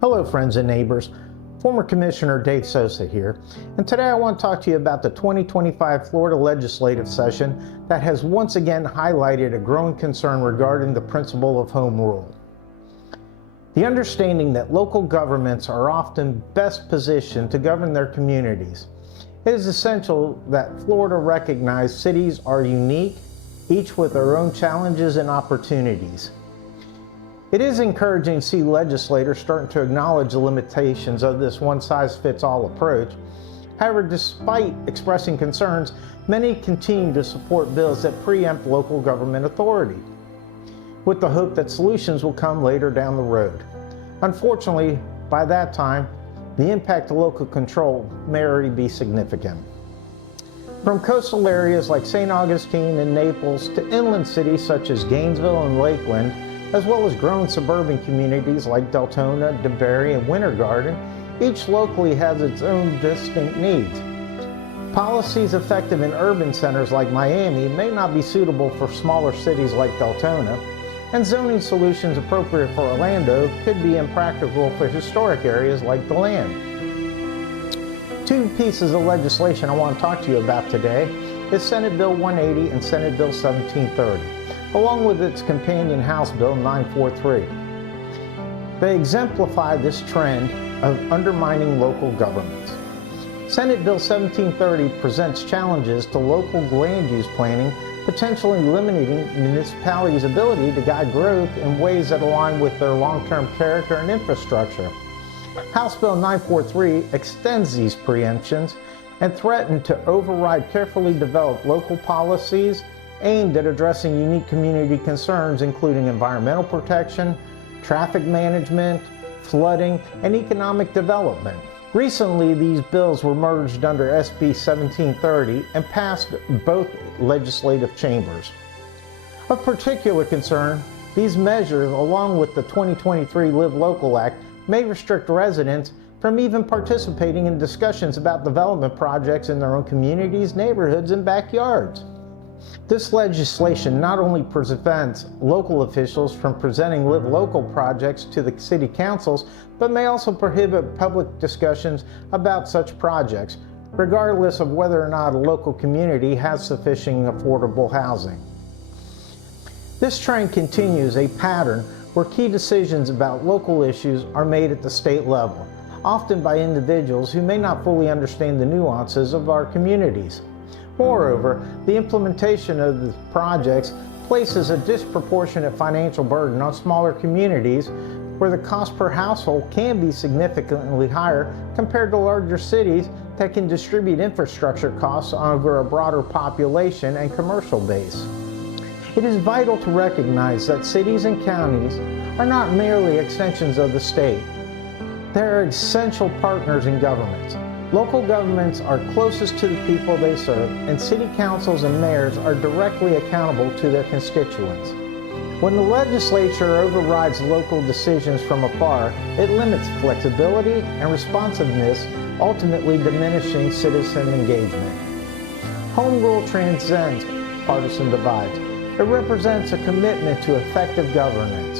Hello friends and neighbors, former Commissioner Dave Sosa here, and today I want to talk to you about the 2025 Florida legislative session that has once again highlighted a growing concern regarding the principle of home rule. The understanding that local governments are often best positioned to govern their communities. It is essential that Florida recognize cities are unique, each with their own challenges and opportunities. It is encouraging to see legislators starting to acknowledge the limitations of this one-size-fits-all approach. However, despite expressing concerns, many continue to support bills that preempt local government authority, with the hope that solutions will come later down the road. Unfortunately, by that time, the impact of local control may already be significant. From coastal areas like St. Augustine and Naples to inland cities such as Gainesville and Lakeland, as well as growing suburban communities like Deltona, DeBary, and Winter Garden, each locally has its own distinct needs. Policies effective in urban centers like Miami may not be suitable for smaller cities like Deltona, and zoning solutions appropriate for Orlando could be impractical for historic areas like DeLand. Two pieces of legislation I want to talk to you about today is Senate Bill 180 and Senate Bill 1730. Along with its companion House Bill 943. They exemplify this trend of undermining local governments. Senate Bill 1730 presents challenges to local land use planning, potentially limiting municipalities' ability to guide growth in ways that align with their long-term character and infrastructure. House Bill 943 extends these preemptions and threatens to override carefully developed local policies aimed at addressing unique community concerns including environmental protection, traffic management, flooding, and economic development. Recently, these bills were merged under SB 1730 and passed both legislative chambers. Of particular concern, these measures, along with the 2023 Live Local Act, may restrict residents from even participating in discussions about development projects in their own communities, neighborhoods, and backyards. This legislation not only prevents local officials from presenting Live Local projects to the city councils, but may also prohibit public discussions about such projects, regardless of whether or not a local community has sufficient affordable housing. This trend continues a pattern where key decisions about local issues are made at the state level, often by individuals who may not fully understand the nuances of our communities. Moreover, the implementation of the projects places a disproportionate financial burden on smaller communities where the cost per household can be significantly higher compared to larger cities that can distribute infrastructure costs over a broader population and commercial base. It is vital to recognize that cities and counties are not merely extensions of the state. They are essential partners in government. Local governments are closest to the people they serve, and city councils and mayors are directly accountable to their constituents. When the legislature overrides local decisions from afar, it limits flexibility and responsiveness, ultimately diminishing citizen engagement. Home rule transcends partisan divides. It represents a commitment to effective governance.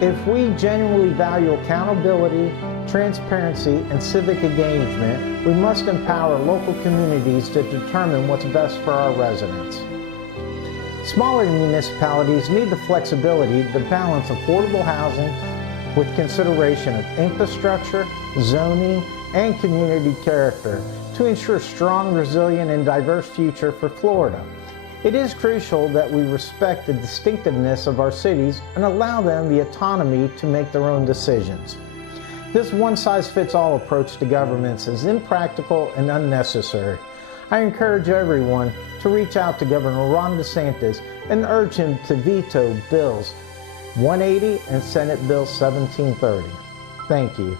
If we genuinely value accountability, transparency, and civic engagement, we must empower local communities to determine what's best for our residents. Smaller municipalities need the flexibility to balance affordable housing with consideration of infrastructure, zoning, and community character to ensure strong, resilient, and diverse future for Florida. It is crucial that we respect the distinctiveness of our cities and allow them the autonomy to make their own decisions. This one-size-fits-all approach to governments is impractical and unnecessary. I encourage everyone to reach out to Governor Ron DeSantis and urge him to veto Bills 180 and Senate Bill 1730. Thank you.